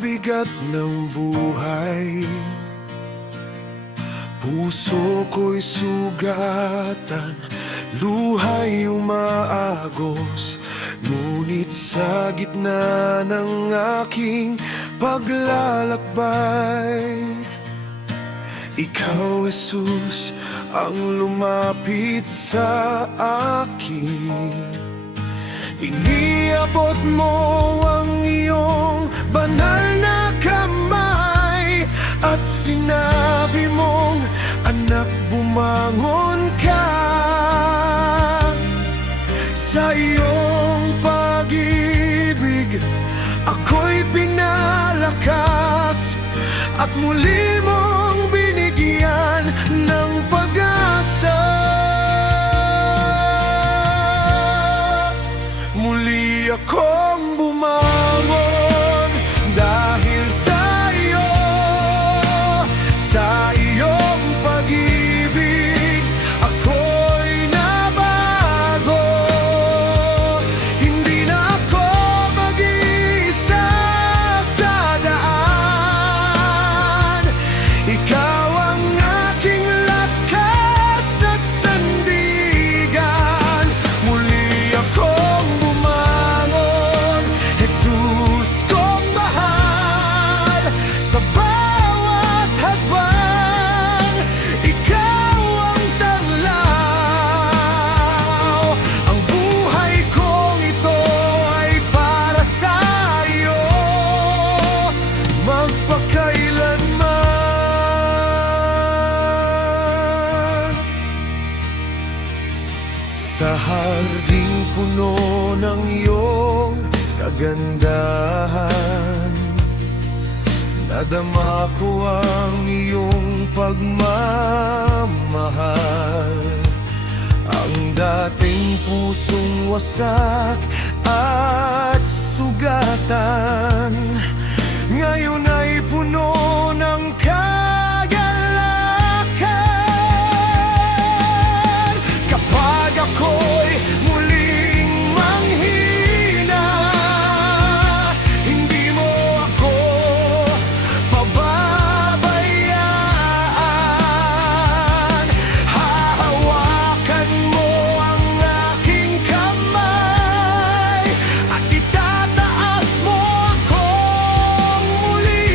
bigat ng buhay, puso ko'y sugatan, luha'y umaagos. Ngunit sa gitna ng aking paglalakbay, Ikaw, Jesus, ang lumapit sa akin. Iniabot mo ang iyong banal na kamay at sinabi mong, anak, bumangon ka. Sa iyong pag-ibig ako'y pinalakas at muli mong binigyan ng pag-asa. Muli akong bumangon dahil sa iyo, sa iyong pag-ibig ako'y nabago. Hindi na ako mag-iisa sa daan. Ikaw ang aking lakas at sandigan. Muli akong bumangon, Jesus kong mahal. Sa bawat hakbang, ikaw ang tanglaw. Ang buhay kong ito ay para sa iyo, magpakailanman. Sa harding puno ng iyong kagandahan, nadama ko ang iyong pagmamahal. Ang dating pusong wasak at sugatan, ngayon ay puno ng kagalakan. Kapag ako'y muling manghina, hindi mo ako pababayaan. Hahawakan mo ang aking kamay at itataas mo akong muli.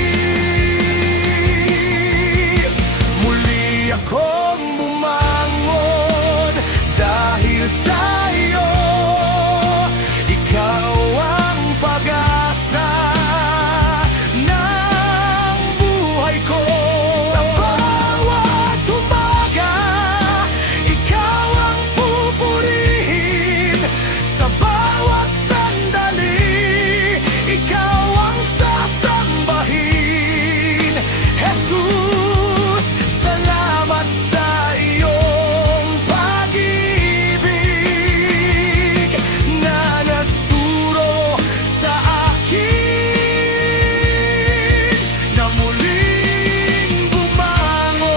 Muli akong bumangon dahil sa iyo. Ikaw ang pag-asa ng buhay ko. Sa bawat umaga, ikaw ang pupurihin. Sa bawat sandali, ikaw ang sasambahin. Jesus, salamat sa iyong pag-ibig na nagturo sa akin na muling bumangon.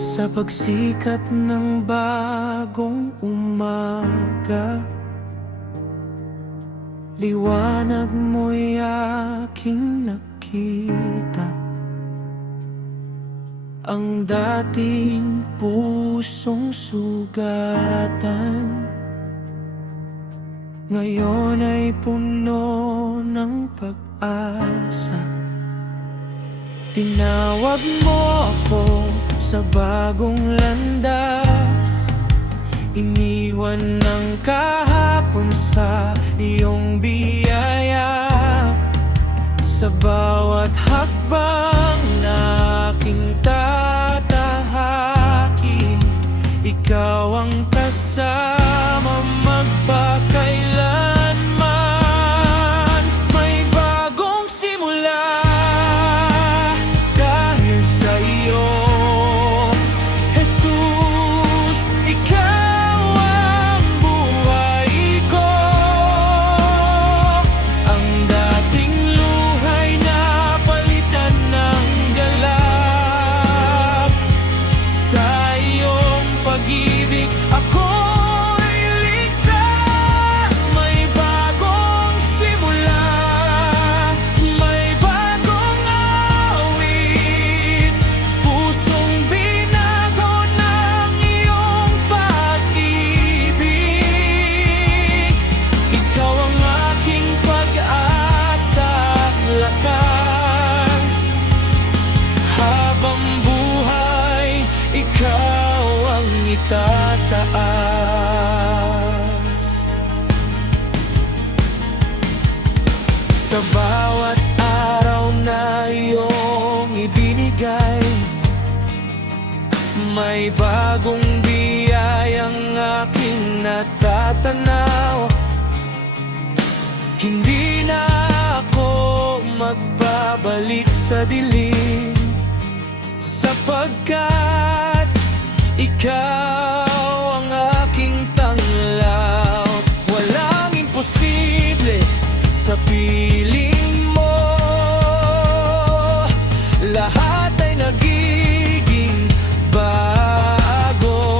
Sa pagsikat ng bagong umaga, liwanag mo'y aking nakita. Ang dating pusong sugatan, ngayon ay puno ng pag-asa. Tinawag mo ako sa bagong landas, iniwan ng kahapon sa iyong biyaya. Sa bawat hakbang na aking tatahakin, ikaw ang kasama magpakailanman. May bago May bagong biyayang aking natatanaw. Hindi na ako magbabalik sa dilim, sapagkat ikaw ang aking tanglaw. Walang imposible sa piling mo. Lahat ay nagiging bago.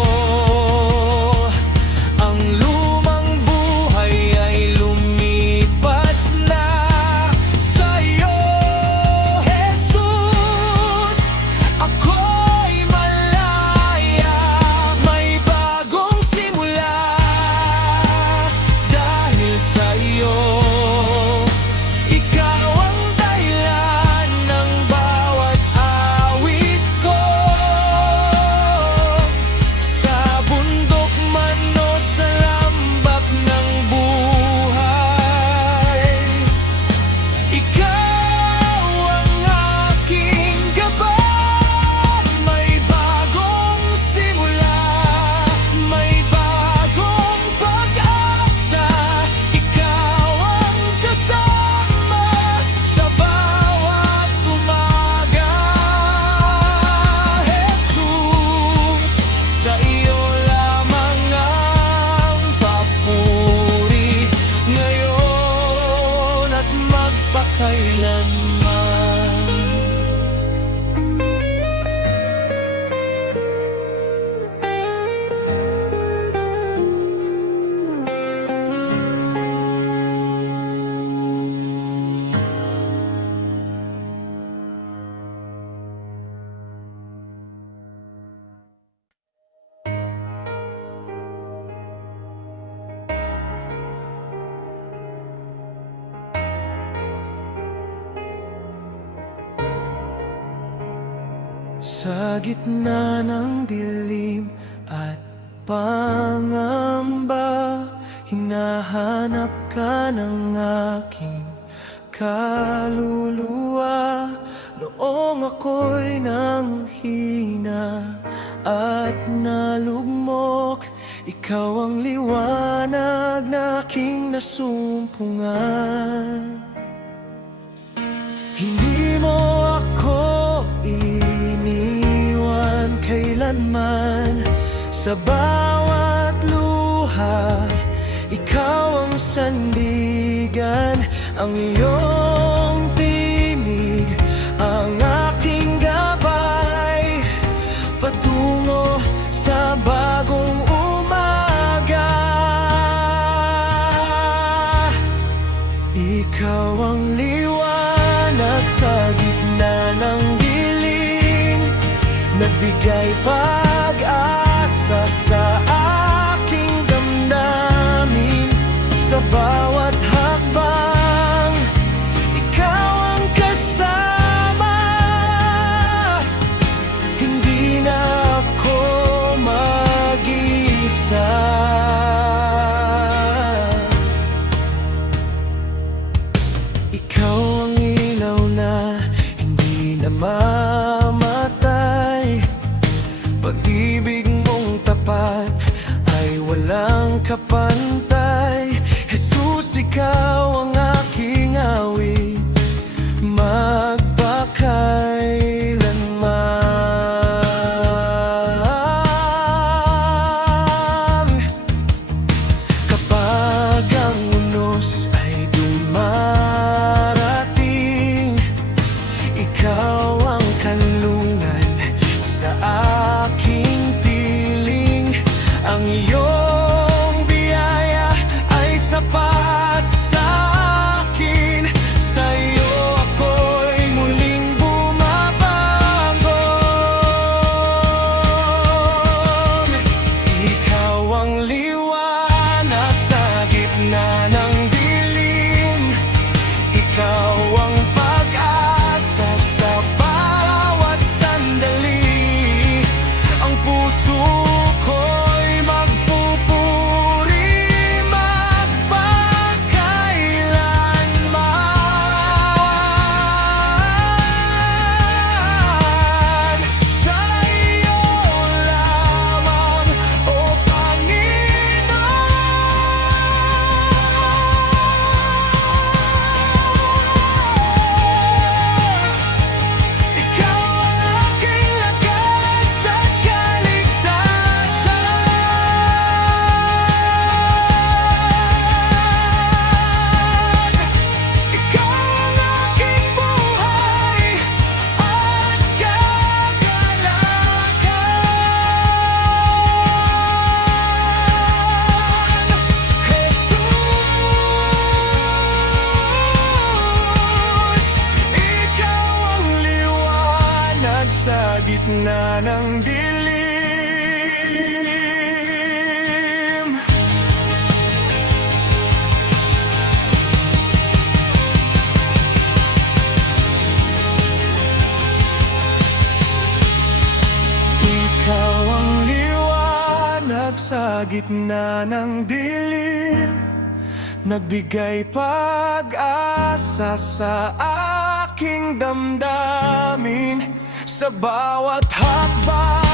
Ang lumang buhay ay lumipas na sa'yo, Jesus. Ako'y malaya, may bagong simula dahil sa'yo. Ikaw ang dahilan ng bawat awit ko, sa bundok man o sa lambak ng buhay. Ikaw ang aking gabay. May bagong simula, may bagong pag-asa. Ikaw ang kasama sa bawat umaga, Jesus. Sa iyo lamang ang papuri, ngayon at magpakailanman. Sa gitna ng dilim at pangamba, hinahanap ka ng aking kaluluwa. Noong ako'y nanghina at nalugmok, ikaw ang liwanag na aking nasumpungan. Hindi mo ako iniwan kailanman. Sa bawat luha, ikaw ang sandigan. Ang iyong tinig ang aking gabay, patungo sa bagong umaga. Ikaw ang liwanag sa gitna ng dilim, nagbigay pag-asa sa aking damdamin. Sa bawat hakbang, ikaw ang kasama. Hindi na ako mag-isa. Ikaw ang ilaw na hindi namamatay. Pag-ibig mong tapat ay walang kapantay. Jesus, ikaw ang aking awit, magpakailanman. Kapag ang unos ay dumarating, ikaw ang kanlungan sa aking piling. Ang iyong biyaya sa gitna ng dilim. Ikaw ang liwanag sa gitna ng dilim, nagbigay pag-asa sa aking damdamin. Sa bawat hakbang